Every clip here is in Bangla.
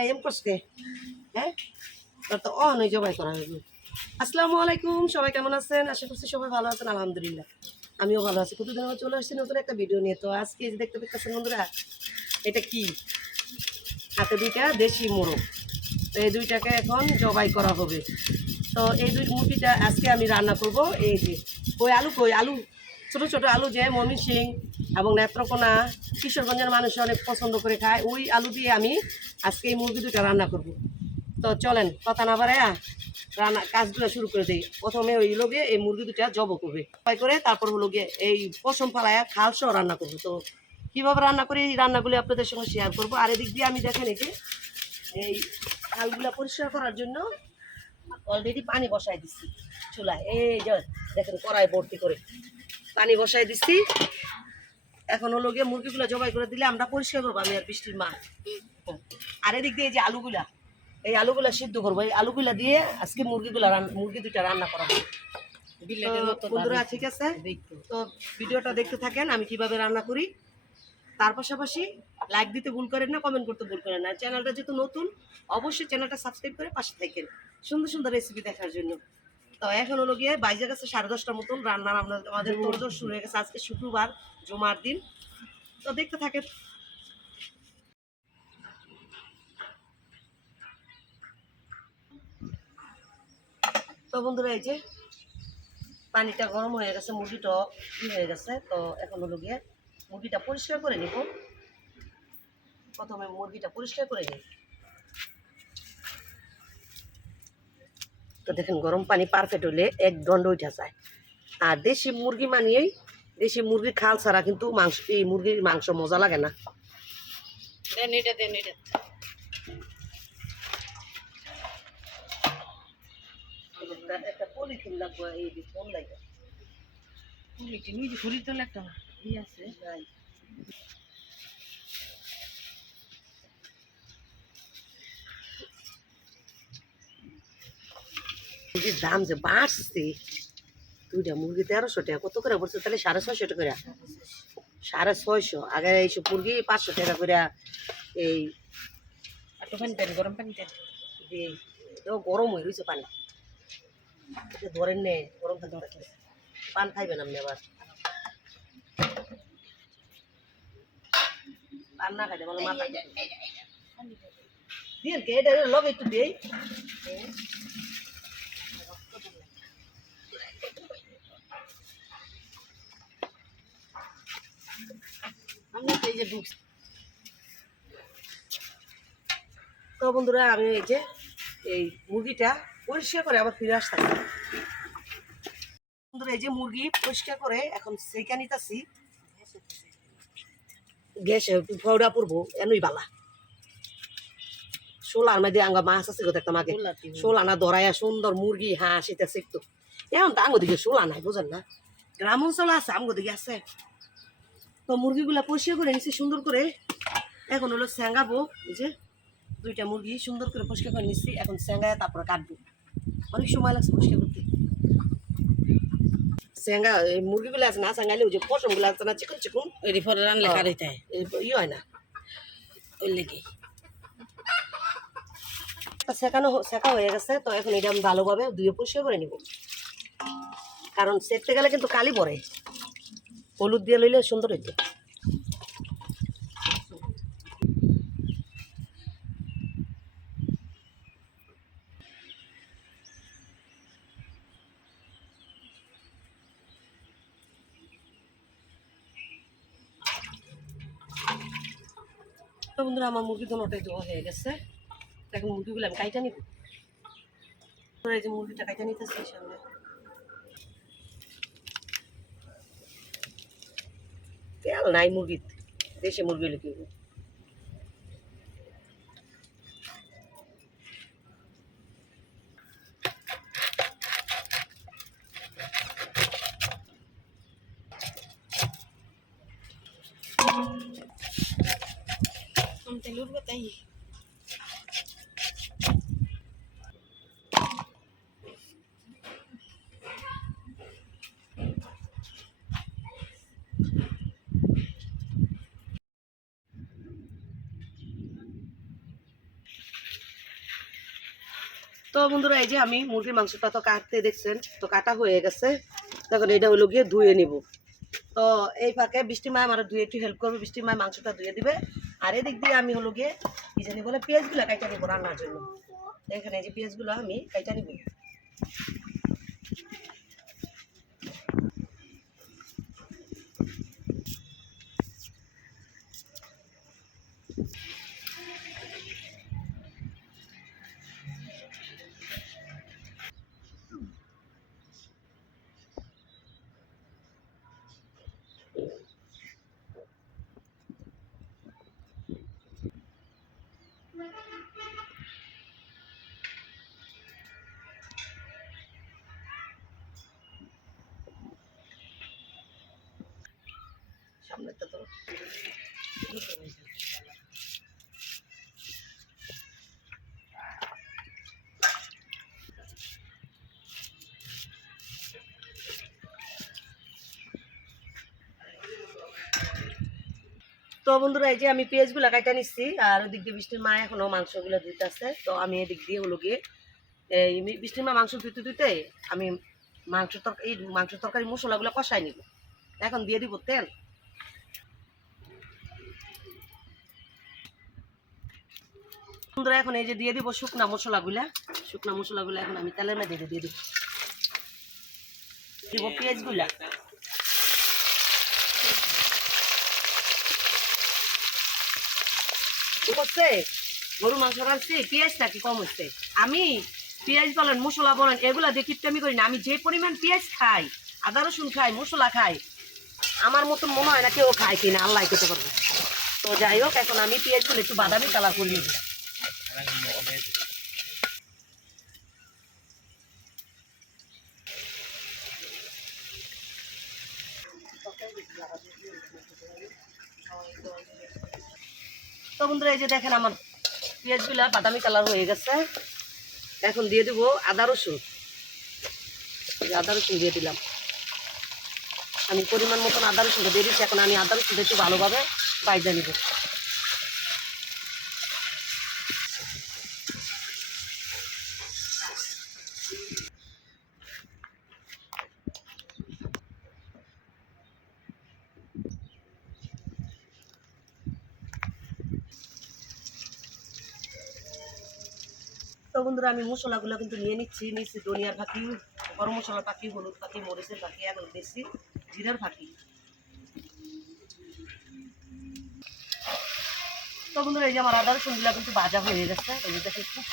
এই এম করছে হ্যাঁ তোর তো অনেক জবাই করা হইল। আসসালামু আলাইকুম, সবাই কেমন আছেন? আশা করছি সবাই ভালো আছেন। আলহামদুলিল্লাহ আমিও ভালো আছি। কতদিন আগে চলে আসছি নতুন একটা ভিডিও নিয়ে। তো আজকে যে দেখতে পেতেছেন বন্ধুরা, এটা কি হাতে দুইটা দেশি মোরগ। তো এই দুইটাকে এখন জবাই করা হবে। তো এই দুই মুরগিটা আজকে আমি রান্না করব। এই যে কই আলু ছোটো ছোটো আলু যে ময়মনসিংহ এবং নেত্রকোনা কিশোরগঞ্জের মানুষ অনেক পছন্দ করে খায়, ওই আলু দিয়ে আমি আজকে এই মুরগি দুইটা রান্না করব। তো চলেন কথা না বাড়াইয়া রান্না কাজগুলো শুরু করে দিই। প্রথমে ওই লোকে এই মুরগি দুটা জব করবে, ফ্রাই করে তারপর হলো গিয়ে এই পশম ফালাইয়া খাল সহ রান্না করবো। তো কীভাবে রান্না করি এই রান্নাগুলি আপনাদের সঙ্গে শেয়ার করবো। আর এদিক দিয়ে আমি দেখেন এই যে এই খালগুলা পরিষ্কার করার জন্য অলরেডি পানি বসাই দিচ্ছি চুলায়। এই যে দেখেন কড়াই ভর্তি করে পানি বসাই দিচ্ছি। এখন হলো গিয়ে মুরগিগুলো জবাই করে দিলে আমরা পরিষ্কার করবো, আমি আর বৃষ্টির মা। আর এদিক দিয়ে এই যে আলুগুলা, এই আলুগুলা সিদ্ধ করবো। এই আলুগুলা দিয়ে আজকে মুরগি দুইটা রান্না করা হবে। বন্ধুরা ঠিক আছে, তো ভিডিওটা দেখতে থাকেন আমি কিভাবে রান্না করি। তার পাশাপাশি লাইক দিতে ভুল করেন না, কমেন্ট করতে ভুল করেন না। চ্যানেলটা যেহেতু নতুন, অবশ্যই চ্যানেলটা সাবস্ক্রাইব করে পাশে থাকেন সুন্দর সুন্দর রেসিপি দেখার জন্য। তো এখন হলো গিয়ে বাইজে গেছে 10:30টার মতন, রান্না আমাদের তোরজোর শুরু হয়ে গেছে। আজকে শুক্রবার, জুমার দিন। তো দেখতে থাকেন। তো বন্ধুরা এই যে পানিটা গরম হয়ে গেছে, মুরগিটা হয়ে গেছে। তো এখন হলো গিয়ে মুরগিটা পরিষ্কার করে নিব। প্রথমে মুরগিটা পরিষ্কার করে নিই। তো দেখেন গরম পানি পারফেক্ট হলে এক দণ্ড উঠা যায়। আর দেশি মুরগি মানিয়েই, দেশি মুরগির খাল ছাড়া কিন্তু মাংস, এই মুরগির মাংস মজা লাগে না। একটা পলিথিন লাগবে, এই ফোন লাগে পলিথিন, ওই যে ঘুরি তো একটা আছে। মুরগির দাম যে বাড়ছে, দুইটা মুরগি 1300 টাকা, কত করে পড়ছে তাহলে? 650 টাকা করে। 650। আগে এইসব মুরগি 500 টাকা করে। এই গরম পানি গরম হয়ে রয়েছে পানি, ধরেন নে গরম থাকতে পান খাইবেন আপনি আবার। পান না খাইতে বলো মাথা দিয়ে এটা লগে একটু দিই। তো বন্ধুরা আমি এই যে এই মুরগিটা পরিষ্কার করে আবার ফিরে আসতাম। বন্ধুরা এই যে মুরগি পরিষ্কার করে এখন সেইকা নিতেছি। গ্যাসে ফৌড়া পড়বো এনই বালা। শোলার মধ্যে আঙ্গা মাছ আছে দেখতাম আগে, শোলা না ধরাইয়া সুন্দর মুরগি হাঁস এটা শিখতো। এখন তো আঙ্গ দিকে শোলা নাই, বুঝেন না? গ্রাম অঞ্চলে আছে, আমগো দিকে আছে। তো মুরগিগুলা পরিষ্কার করে নিচ্ছি সুন্দর করে। এখন হলো স্যাঙ্গাবো। এই যে দুইটা মুরগি সুন্দর করে পরিষ্কার করে নিচ্ছি, এখন স্যাঙ্গায় তারপরে কাটবো। অনেক সময় লাগছে পরিষ্কার করতে। স্যাঙ্গা এই মুরগিগুলো আছে না, স্যাঙ্গাইলে ওই যে পশমগুলো আছে না, চিকন চিকন, রিফরে রানলে কাটিতে ই হয় না, ওই লেগে শেখা হয়ে গেছে। তো এখন এটা আমি ভালোভাবে ধুয়ে পরিষ্কার করে নিব, কারণ সেকতে গেলে কিন্তু কালি পড়ে। হলুদ দিয়ে লইলে সুন্দর হইতো। তো বন্ধুরা আমার মুরগি দোনোটাই ধোয়া হয়ে গেছে। এখন মুরগিগুলো আমি কাইটা নিব। এই যে মুরগিটা কাইটা নিতেছি সামনে। তেল নাই মুরগি, দেশি মুরগি হলে কি telur ba tayo? তো বন্ধুরা এই যে আমি মুরগির মাংসটা তো কাটতে দেখছেন, তো কাটা হয়ে গেছে। তখন এটা হলো গিয়ে ধুয়ে নিব। তো এই ফাঁকে বৃষ্টি মা আমার ধুয়ে একটু হেল্প করবে, বৃষ্টি মা মাংসটা ধুয়ে দিবে। আর এদিক দিয়ে আমি হলো গিয়ে কি জানি বলে পেঁয়াজগুলো কাইটা নিবো রান্নার জন্য। এখানে এই যে পেঁয়াজগুলো আমি কাইটা নিব। সামনেটা তো তো বন্ধুরা এই যে আমি পেঁয়াজগুলো কাটা নিচ্ছি, আর ওদিক দিয়ে বৃষ্টির মা এখনো মাংসগুলো দিতেছে। তো আমি এদিক দিয়ে হলো গিয়ে এই বৃষ্টির মা মাংস ধুতে ধুতে আমি মাংস তরকারি মশলাগুলো কষাই নিব। এখন দিয়ে দিব তেল। বন্ধুরা এখন এই যে দিয়ে দিব শুকনা মশলাগুলা এখন আমি তেলের মধ্যে দিয়ে দিব পেঁয়াজগুলা। হচ্ছে গরু মাংস রাখছি, পেঁয়াজটা কি কম হচ্ছে। আমি পেঁয়াজ বলেন মশলা বলেন এগুলা দিয়ে কিপটামি করি না। আমি যে পরিমাণ পেঁয়াজ খাই, আদা রসুন খাই, মশলা খাই, আমার মতন মনে হয় না কেউ খায় কিনা, আল্লাহ খেতে পারবো। তো যাই হোক এখন আমি পেঁয়াজগুলো একটু বাদামি কালার করে নিব। তো বন্ধুরা এই যে দেখেন আমার পেঁয়াজগুলা বাদামি কালার হয়ে গেছে। এখন দিয়ে দেবো আদা রসুন দিয়ে দিলাম। আমি পরিমাণ মতন আদা রসুনটা দিয়ে দিচ্ছি। এখন আমি আদা রসুনটা একটু ভালোভাবে বাইজা নিব। তো বন্ধুরা আমি মশলাগুলো কিন্তু নিয়ে নিচ্ছি ধনিয়ার ফাঁকি, গরম মশলার ফাঁকি, হলুদ ফাঁকি, মরিচের ফাঁকি, এখন বেশি জিরার ফাঁকি। তো বন্ধুরা এই যে আমার আদা রসুনগুলো কিন্তু ভাজা হয়ে গেছে। এই যে দেখে খুব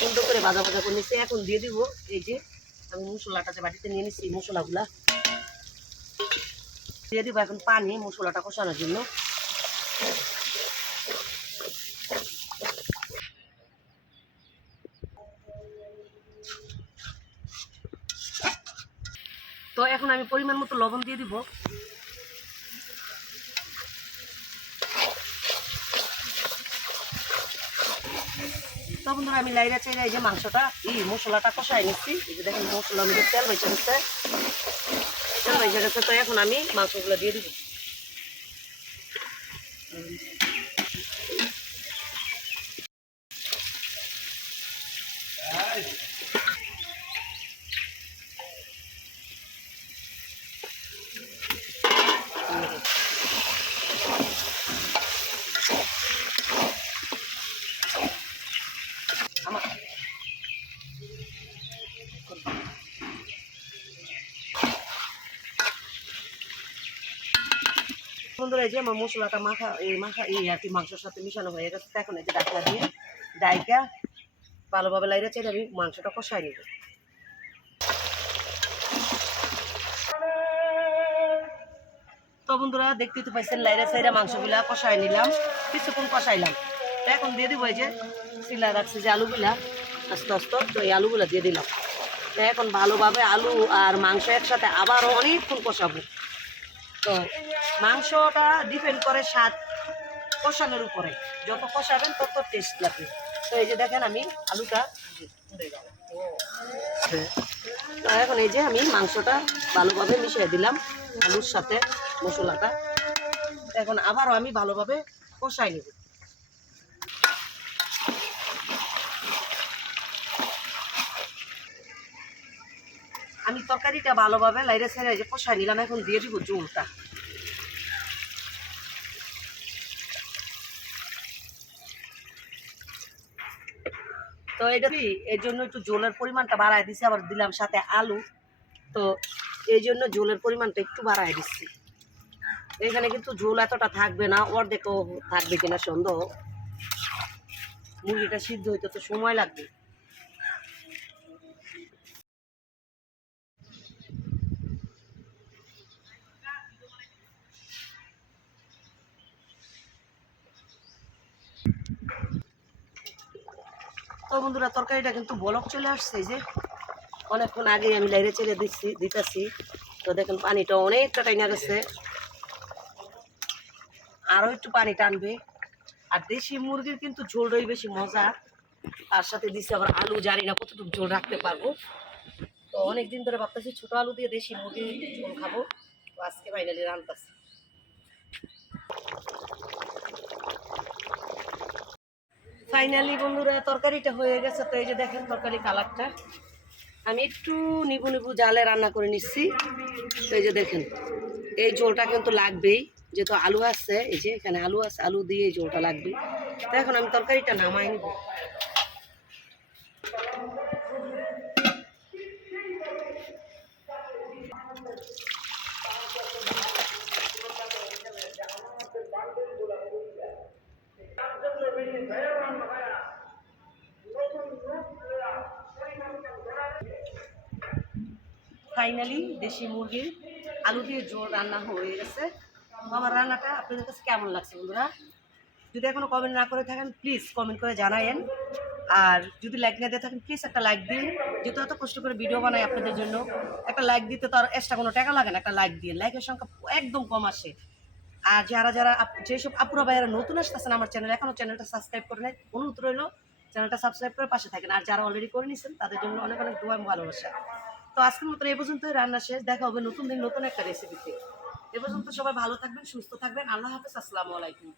সুন্দর করে ভাজা করে নিচ্ছি। এখন দিয়ে দিব এই যে আমি মশলাটা যে বাটিতে নিয়ে নিচ্ছি, মশলাগুলা দিয়ে দিব এখন পানি মশলাটা কষানোর জন্য। তো এখন আমি পরিমাণ মতো লবণ দিয়ে দিব। তো বন্ধুরা আমি লাইরা চাইরা এই যে মাংসটা মশলাটা কষাই নিচ্ছি। এই যে দেখেন মশলার মধ্যে তেল ভেজে গেছে। তো এখন আমি মাংসগুলো দিয়ে দিব। বন্ধুরা এই যে আমার মশলাটা আর কি মাংসের সাথে মিশানো হয়ে গেছে। এখন এই যে ডাকলা দিয়ে ডাইকা ভালোভাবে লাইরা চাইলে আমি মাংসটা কষাই নিব। তো বন্ধুরা দেখতেই তো পাইছেন লাইরা চাইরা মাংসগুলা কষাই নিলাম, কিছুক্ষণ কষাইলাম। তো এখন দিয়ে দিব এই যে সিলা রাখছি যে আলুগুলা আস্তে আস্তে, তো এই আলুগুলা দিয়ে দিলাম। তো এখন ভালোভাবে আলু আর মাংস একসাথে আবারও অনেকক্ষণ কষাবো। তো মাংসটা ডিপেন্ড করে স্বাদ কষানোর উপরে, যত কষাবেন তত টেস্ট লাগবে। তো এই যে দেখেন আমি আলুটা এখন এই যে আমি মাংসটা ভালোভাবে মিশিয়ে দিলাম আলুর সাথে মশলাটা। এখন আবারও আমি ভালোভাবে কষাই নেব। আমি তরকারিটা ভালোভাবে লাইরে ছেড়ে যে কষাই নিলাম, এখন দিয়ে দিব ঝোলটা। তো এটা কি এর জন্য একটু ঝোলের পরিমাণটা বাড়ায় দিছি, আবার দিলাম সাথে আলু। তো এই জন্য ঝোলের পরিমাণটা একটু বাড়ায় দিচ্ছি। এখানে কিন্তু ঝোল এতটা থাকবে না, অর্ধেকও থাকবে কিনা সন্দেহ। মুরগিটা সিদ্ধ হইতে তো সময় লাগবে। তো বন্ধুরা তরকারিটা কিন্তু বলক চলে আসছে, যে অনেকক্ষণ আগে আমি লাইরে চেড়ে দিতেছি। তো দেখুন পানিটা অনেকটা টাইনা গেছে, আরও একটু পানি টানবে। আর দেশি মুরগির কিন্তু ঝোলটাই বেশি মজা। তার সাথে দিচ্ছি আবার আলু, জানি না কতটুকু ঝোল রাখতে পারবো। তো অনেকদিন ধরে ভাবতেছি ছোটো আলু দিয়ে দেশি মুরগির ঝোল খাবো। তো আজকে ফাইনালি রান্তাছি। ফাইনালি বন্ধুরা তরকারিটা হয়ে গেছে। তো এই যে দেখেন তরকারি কালারটা আমি একটু নিবু নিবু জালে রান্না করে নিচ্ছি। তো এই যে দেখেন এই ঝোলটা কিন্তু লাগবেই, যেহেতু আলু আছে, এই যে এখানে আলু আছে, আলু দিয়ে এই ঝোলটা লাগবে। তো এখন আমি তরকারিটা নামাই নিব। ফাইনালি দেশি মুরগির আলু দিয়ে ঝোল রান্না হয়ে গেছে। আমার রান্নাটা আপনাদের কাছে কেমন লাগছে বন্ধুরা? যদি এখনো কমেন্ট না করে থাকেন প্লিজ কমেন্ট করে জানায়েন। আর যদি লাইক না দিয়ে থাকেন প্লিজ একটা লাইক দিন। যেহেতু এত কষ্ট করে ভিডিও বানাই আপনাদের জন্য, একটা লাইক দিতে তো আর এক্সট্রা কোনো টাকা লাগে না। একটা লাইক দিয়ে, লাইকের সংখ্যা একদম কম আসে। আর যারা যারা যেসব আপুরা ভাইয়ারা নতুন আসতেছেন আমার চ্যানেল, এখনো চ্যানেলটা সাবস্ক্রাইব করে নেয়, অনুরোধ রইল চ্যানেলটা সাবস্ক্রাইব করে পাশে থাকেন। আর যারা অলরেডি করে নিয়েছেন তাদের জন্য অনেক অনেক দোয়া এবং ভালোবাসা। তো আজকের মতো এই পর্যন্তই রান্না শেষ। দেখা হবে নতুন দিন নতুন একটা রেসিপিতে। এ পর্যন্ত সবাই ভালো থাকবেন, সুস্থ থাকবেন। আল্লাহ হাফেজ, আসসালামু আলাইকুম।